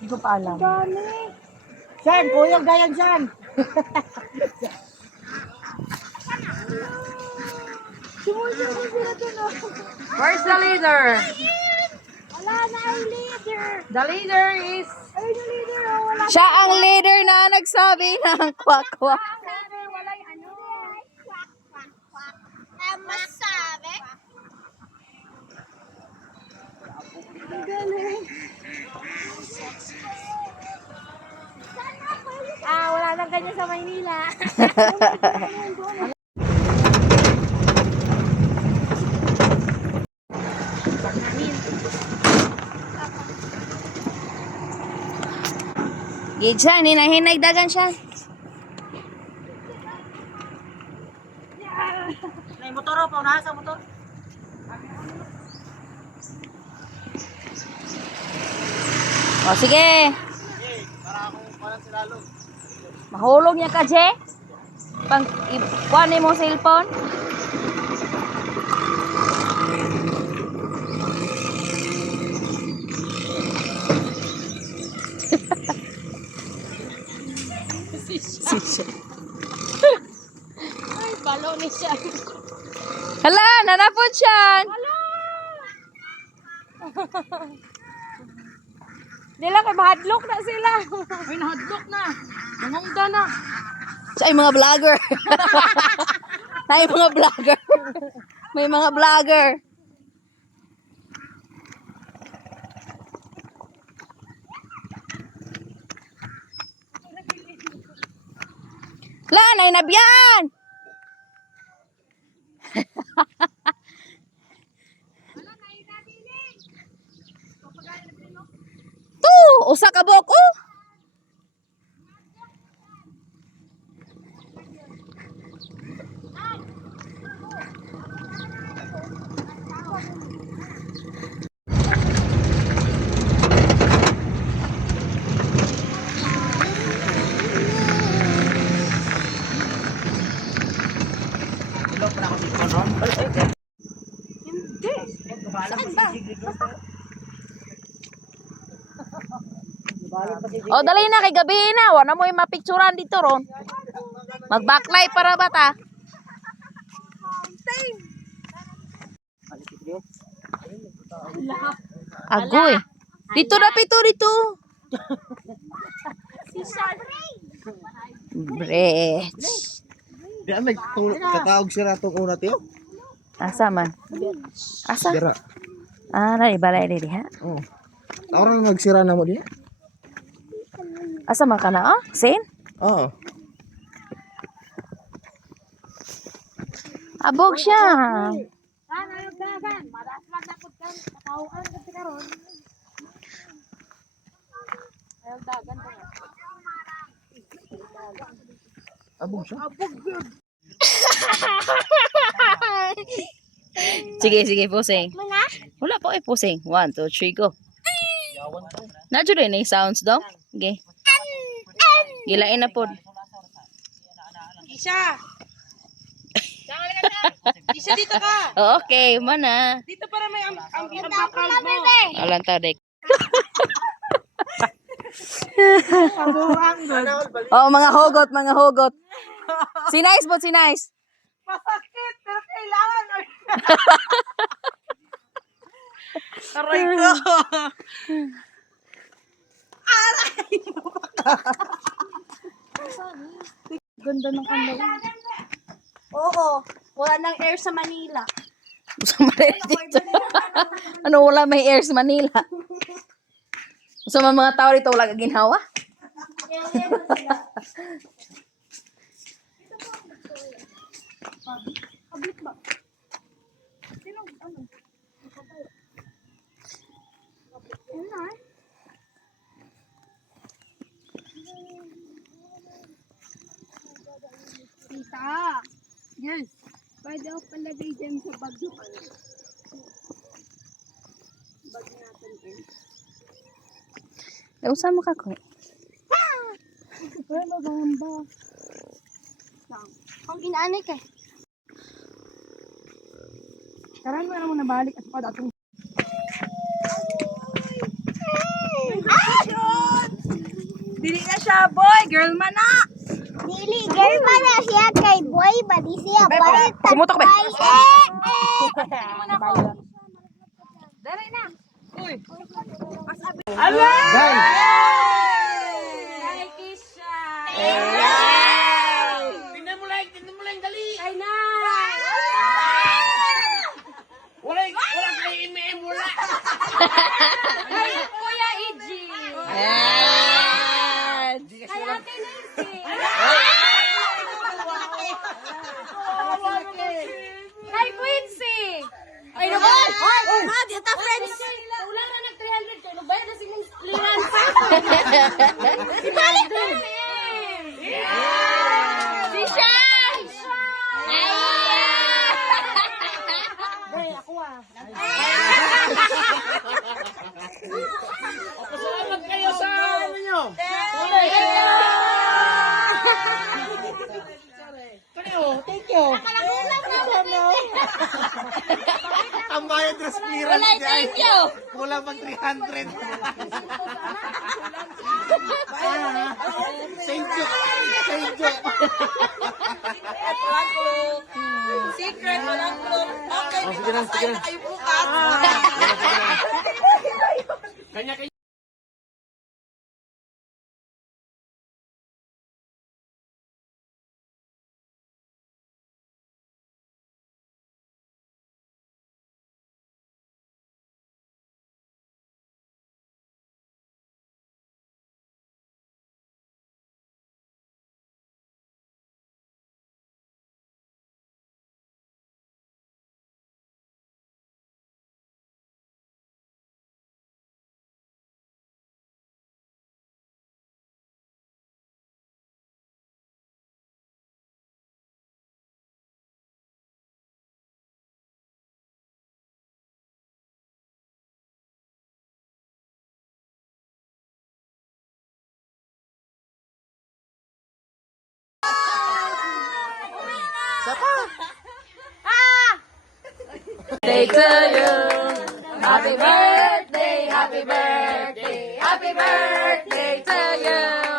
Hindi ko pa alam. Saan? Kuyog gayan saan? Where's the leader? Wala na ang leader. The leader is... Ay, yung leader, oh, wala. Siya ang leader na nagsabi ng kwak-kwak. Leader, wala yung ano. Kwak, kwak, kwak. Masabi? Ang galing. Wala nang ganyan sa Maynila. Gidyan, hinahinagdagan siya. May motor o, paunahan sa motor. O, sige. Para akong parang silalo. Mahulog niya ka, Je. Pang, kuhanin mo cellphone. Ay, balo ni siya. Hala, nanapod siya. Nila kay mahadlok na sila. Ay, nahadlok na. Nangungda na. Siya ay mga vlogger. Ay, mga vlogger. May mga vlogger. Lanay na biyan. Tu, usa ka buok oh. Oh, dali na kay gabi na. Wala mo yung mapicturan dito ron. Mag-backlight para bata. Agoy. Dito na pito dito. Bretch. Di ay kataog sila itong una tiyo. Asa man? Asa? Dira. Ah, na ibalay diri ha. Oh. Orang nagsira na mo diya. Asa man kana oh? Sen? Oo. Abog siya. Ayog dagan. Madaas lang napod kan. Katawaan kasi karon. Ayog dagan ba? Abog siya. Sige, pusing. Wala po pusing. 1, 2, 3, go. Nadyo rin yung sounds daw. Okay. Gilain na po. Isha! Tangal ka na. Isha, dito ka. Okay, mana. Dito para may background mo. Alang tarik. Oh, mga hugot. Sinais po, sinais. Masakit, pero kailangan. Aray ko. Ganda ng kanda. Oo. Wala nang air sa Manila. Gusto mo rin dito. Ano, wala may air sa Manila. Gusto mo mga tao dito, wala kaginhawa? Public ba? Sino? Ano? Ano na? Tita. Yes. Pwede ako palagay dyan sa bag na pala. Bag natin eh. Nausa mo ka ko. Pero maganda. Ang inaanay ka. Karan mo na muna balik at pa datong. siya, boy. Girl man na. Dili, girl pa na siya kay boy, bali siya. Balik Kumutok ba? Dari na. Uy. Dai! Ay, Kisha. Tingnan mo lang, dali. Ay na. Wala kayo ime-em, wala. Ay, Kuya Iji. Ayan. Ay, Ate Nancy. Ay, Quincy. Ay, naman. Ay, Madi, ata friends. Wala na nag-300 kayo. Nagbayad na silang liran pa. Ibalik na Si Shan. Pasalamat kayo sa ano nyo. Thank you. Ang bayad dress clearance niya ay kulang pang 300. Thank you. Thank you. Secret, walang clue. Okay, Oh, sige na, sige na. kayo bukas. Birthday to you. Happy birthday, happy birthday, happy birthday to you.